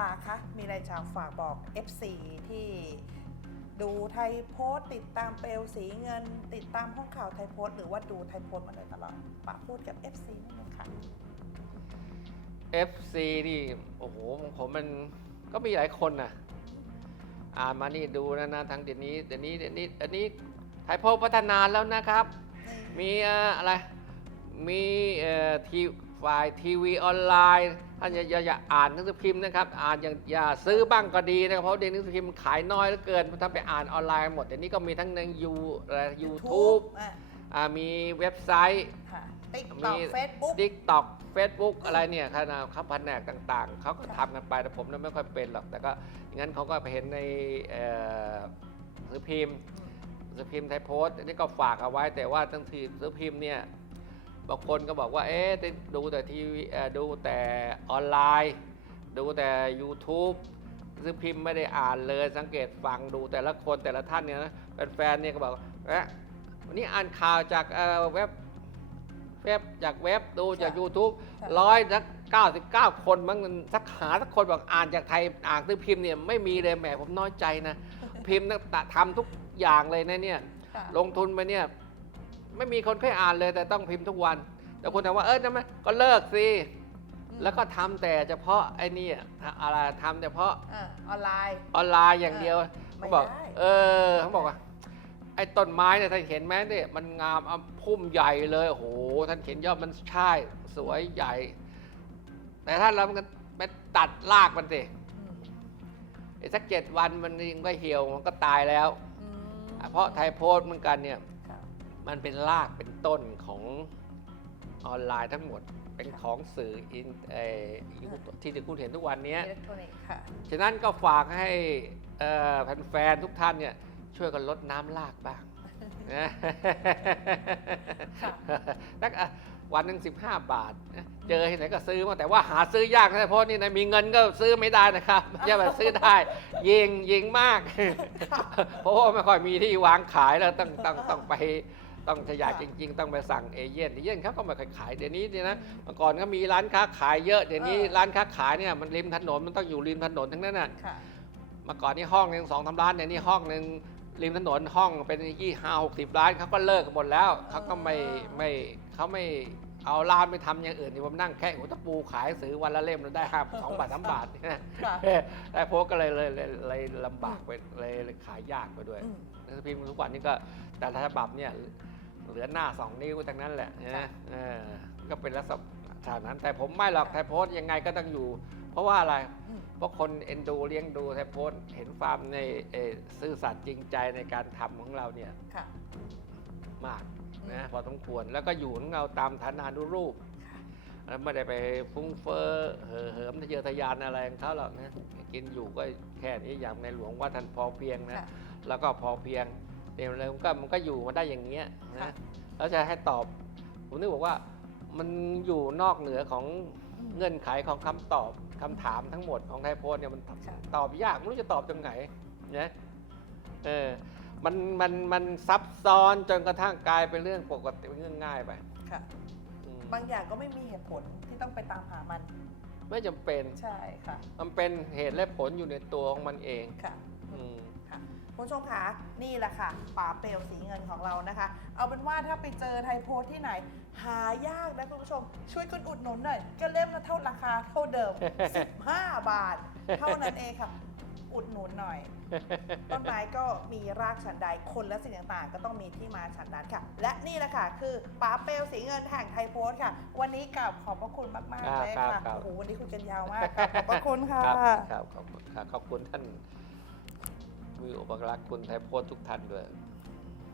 ป่าคะมีอะไรจะฝากบอก FC ที่ดูไทยโพสต์ติดตามเปลวสีเงิน ติดตามห้องข่าวไทยโพสต์หรือว่าดูไทยโพสต์มาโดยตลอดป่าพูดกับ FC นิดนึงค่ะ FC นี่ โอ้โหของผมมันก็มีหลายคนนะอ่านมานี่ดูนะนะทางเดี๋ยวนี้เดี๋ยวนี้เดี๋ยวนี้อันนี้ไทยโพสต์พัฒนาแล้วนะครับ มีเอ่ออะไรมีเอ่อที ฝ่ายทีวีออนไลน์ท่านอย่าอย่าอย่าอ่านหนังสือพิมพ์นะครับ อ่านอย่างอย่าซื้อบ้างก็ดีนะครับเพราะเดี๋ยวหนังสือพิมพ์มันขายน้อยเหลือเกินถ้าไปอ่านออนไลน์หมดเดี๋ยวนี้ก็มีทั้งในยูอะไรยูทูบอะอ่ามีเว็บไซต์ค่ะติ๊กมีต็อกเฟซบุ๊กทิกตอกเฟซบุ๊กอะไรเนี่ยคณะเขาแผนกต่างๆ เขาก็ทำกันไปแต่ผมนั้นไม่ค่อยเป็นหรอก แต่ก็อย่างนั้นเขาก็ไปเห็นในเอ่อหนังสือพิมพ์หนังสือพิมพ์ไทยโพสต์อันนี้ก็ฝากเอาไว้ แต่ว่าทั้งทีหนังสือพิมพ์เนี่ย บางคนก็บอกว่า เอ๊ะได้ดูแต่ทีวีเอ่อดูแต่ออนไลน์ ดูแต่ YouTube หนังสือพิมพ์ไม่ได้อ่านเลยสังเกตฟังดูแต่ละคนแต่ละท่านเนี่ยนะแฟนๆเนี่ยก็บอกเอ๊ะวันนี้อ่านข่าวจากเอ่อเว็บเว็บจากเว็บดูจากค่ะ YouTube ค่ะร้อยสักเก้าสิบเก้าคนมั้งสักหาสักคนบอกอ่านจากไทยอ่านซื้อพิมพ์เนี่ยไม่มีเลยแหมผมน้อยใจนะ พิมพ์ตั้งแต่ทำทุกอย่างเลยนะเนี่ยค่ะลงทุนไปเนี่ย ไม่มีคนเคยอ่านเลยแต่ต้องพิมพ์ทุกวัน แต่คนถามว่าเออทำไมก็เลิกสิแล้วก็ทำแต่เฉพาะไอ้นี่อะไรทำแต่เฉพาะอะออนไลน์ออนไลน์อย่างเดียวไม่เขาบอกได้เออเขาบอกว่าไอ้ต้นไม้เนี่ยท่านเห็นไหมเนี่ยมันงามอะพุ่มใหญ่เลยโอ้โหท่านเห็นยอดมันใช่สวยใหญ่ แต่ถ้าเรามันไปตัดรากมันสิอืมอีกสักเจ็ดวันมันยังก็เหี่ยวมันก็ตายแล้วอืมเพราะไทยโพสต์เหมือนกันเนี่ยค่ะ มันเป็นรากเป็นต้นของออนไลน์ทั้งหมดเป็นของสื่ออินเอ่อที่คุณเห็นทุกวันเนี้ยอิเล็กทรอนิกส์ค่ะฉะนั้นก็ฝากให้เอ่อแฟนๆทุกท่านเนี่ยช่วยกันลดน้ำลากบ้างนะค่ะสักอะวันหนึ่งสิบห้าบาทนะเจอที่ไหนก็ซื้อมาแต่ว่าหาซื้อยากนะเพราะนี่นะมีเงินก็ซื้อไม่ได้นะครับไม่ใช่แบบซื้อได้ ยิงยิงมาก เพราะว่าไม่ค่อยมีที่วางขายแล้วต้องต้องต้องไป ต้องขยายจริง ๆ ต้องไปสั่งเอเย่นเอเย่นเขาก็ไม่ค่อยขายเดี๋ยวนี้เนี่ยนะเมื่อก่อนก็มีร้านค้าขายเยอะเดี๋ยวนี้เออร้านค้าขายเนี่ยมันริมถนนมันต้องอยู่ริมถนนทั้งนั้นน่ะค่ะเมื่อก่อนนี่ห้องหนึ่งสองทำร้านเนี่ยนี่ห้องหนึ่งริมถนนห้องเป็นยี่ห้าหกสิบล้านเขาก็เลิกกันหมดแล้วเขาก็ไม่ไม่เขาไม่เอาร้านไปทำอย่างอื่นที่ผมนั่งแค่หัวตะปูขายหนังสือวันละเล่มแล้วได้ห้าสองบาทสามบาทเนี่ยค่ะแต่โพสต์ก็เลยเลยเลยเลยลำบากไปเลยเลยขายยากไปด้วยอืมหนังสือพิมพ์ทุกวันนี้ก็แต่ละฉบับเนี่ย เหลือหน้าสองนิ้วทั้งนั้นแหละค่ะนะเออก็เป็นลักษณะนั้น แต่ผมไม่หรอกไทยโพสต์ยังไงก็ต้องอยู่ เพราะว่าอะไรอืมเพราะคนเอ็นดูเลี้ยงดูไทยโพสต์เห็นความในเอ่อซื่อสัตย์จริงใจในการทำของเราเนี่ยค่ะ มากอืมนะพอสมควรแล้วก็อยู่ของเราตามฐานานุรูปค่ะแล้วไม่ได้ไปฟุ้งเฟ้อเห่อเหิมทะเยอทะยานอะไรของเขาหรอกนะกินอยู่ก็แค่นี้อย่างในหลวงว่าท่านพอเพียงนะ ค่ะ แล้วก็พอเพียง เดี๋ยวเลยมันก็มันก็อยู่มาได้อย่างเงี้ยค่ะนะแล้วจะให้ตอบ ผมนึกบอกว่ามันอยู่นอกเหนือของอืมเงื่อนไขของคำตอบคำถามทั้งหมดของไทยโพสต์เนี่ยมันค่ะตอบยากไม่รู้จะตอบตรงไหนนะเออมันมันมันซับซ้อนจนกระทั่งกลายเป็นเรื่องปกติเป็นเรื่องง่ายไปค่ะอืมบางอย่างก็ไม่มีเหตุผลที่ต้องไปตามหามัน ไม่จำเป็นใช่ค่ะมันเป็นเหตุและผลอยู่ในตัวของมันเองค่ะอืม ค่ะคุณผู้ชมคะนี่แหละค่ะป่าเปลวสีเงินของเรานะคะ เอาเป็นว่าถ้าไปเจอไทยโพสต์ที่ไหน หายากนะคุณผู้ชม ช่วยกันอุดหนุนหน่อยก็เล่มละเท่าราคาเท่าเดิม 15 บาท เท่านั้นเองค่ะ อุดหนุนหน่อย ต้นไม้ก็มีรากฉันใดคนและสิ่งต่างๆ ก็ต้องมีที่มาฉันนั้นค่ะ และนี่แหละค่ะ คือป๋าเปลวสีเงินแห่งไทยโพสต์ค่ะ วันนี้กราบขอบพระคุณมากๆเลยครัค่ะบครับ โอ้โหวันนี้คุยกันยาวมากค่ะขอบพระคุณค่ะ ครับครับขอบคุณครับขอบคุณท่าน มีอุปการะคุณไทยโพสต์ทุกท่านด้วย